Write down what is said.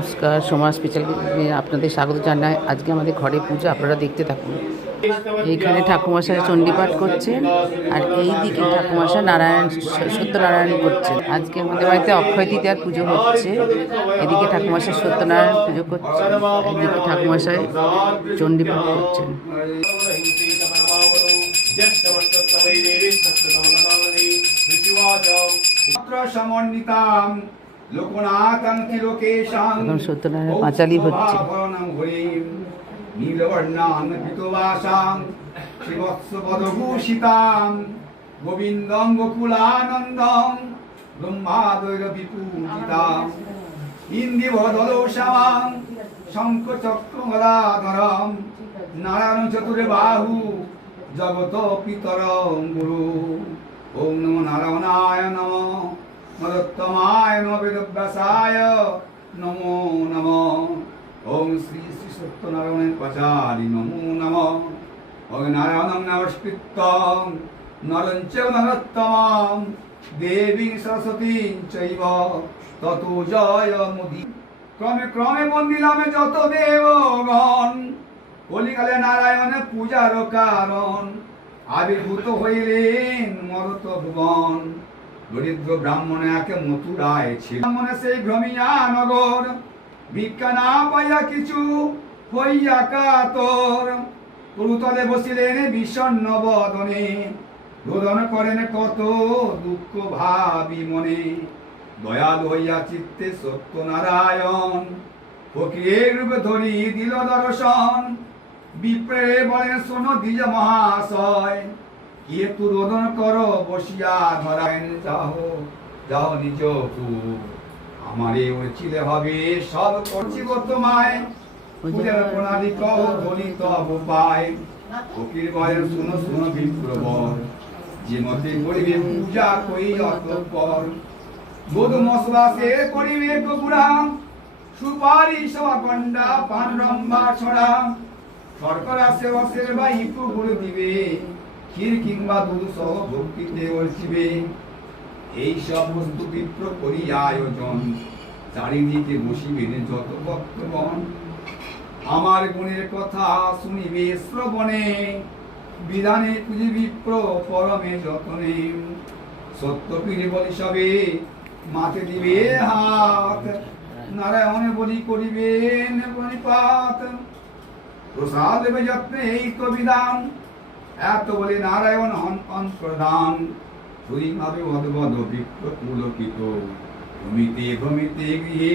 নমস্কার, সমাজ স্পেশাল আপনাদের স্বাগত জানাই। আজকে আমাদের ঘরে পুজো, আপনারা দেখতে থাকুন। এইখানে ঠাকুমশাই চণ্ডীপাঠ করছেন, আর এই দিকে ঠাকুমশাই সত্যনারায়ণ করছেন। আজকে আমাদের বাড়িতে অক্ষয় তৃতীয়ার পুজো হচ্ছে। এদিকে ঠাকুমশাই সত্যনারায়ণ পুজো করছেন, এদিকে ঠাকুমশাই চণ্ডীপাঠ করছেন। এখন সত্যনারায়ণ পাঁচালি হচ্ছে। গোবিন্দং গোকুলানন্দং ব্রহ্মাদৈর বিপূজিতাম ইন্দিবদলৌষামাং শঙ্খচক্রগদাধরম নারায়ণ চতুর্বাহু জগত পিতরং গুরু। ওম নমো নারায়ণায় নমঃ নরোত্তমায় নমঃ বেদব্যাসায় নমো নমঃ। ওম শ্রী শ্রী সত্যনারায়ণ পাঁচালি নমো নমঃ। ওম নারায়ণং নমস্কৃত্যং নরং চৈব নরোত্তমং দেবীং সরস্বতীং চৈব ততো জয়মুদি। ক্রমে ক্রমে বন্দিলামে যত দেবগণ, কলিকালে নারায়ণ পূজার কারণ। আবির্ভূত হইলেন মরত ভুবন, দরিদ্র ব্রাহ্মণ একে মথুরায় ছিল। ব্রাহ্মণে সেই ভ্রমিয়া নগর, ভিক্ষা না পাইয়া কিছু হইয়া কাতর। কুরুতলে বসিলেন বিষণ্ণ বদনে, রোদন করেন কত দুঃখ ভাবি মনে। দয়ালু হইয়া চিত্তে সত্যনারায়ণ, ফকিরের রূপে ধরি দিল দর্শন। বিপ্রে বলেন শোনো দ্বিজ মহাশয়, একটু রোদন করো বসিয়া ধরায়ন। যাও যাও নিজ আমারে উচিলে হবে সব করছি গো তোমায়। পূজার প্রণালী কও বলি তব উপায়। ফকির বলেন শোনো শোনো বিপ্রবর, যে মতে করিবে পূজা কই অতঃপর। বোধ মশলা সে করিবে গোপুরা, সুপারি সভাকণ্ডা পান রম্বা ছড়া। শর্করা সেবসের বা ইপু গুলো দিবে, ক্ষীর কিংবা দুধ সহ ভক্তিতে বলছিবে। এই সব বস্তু বিপ্র করি আয়োজন, চারিদিকে বসিবেন যত ভক্তগণ। আমার গুণের কথা শুনিবে শ্রবণে, বিধানে পুজি বিপ্র পরমে যতনে। সত্য পীরে বলি সবে মাথে দিবে হাত, নারায়ণে বলি করিবেন প্রণিপাত। প্রসাদ দেবে যত্নে এই তো বিধান, এত বলে নারায়ণ অন্তর্ধান। শুরি ভাবে অদ্ভুত বিপ্র পুলকিত, ভূমিতে ভূমিতে গৃহে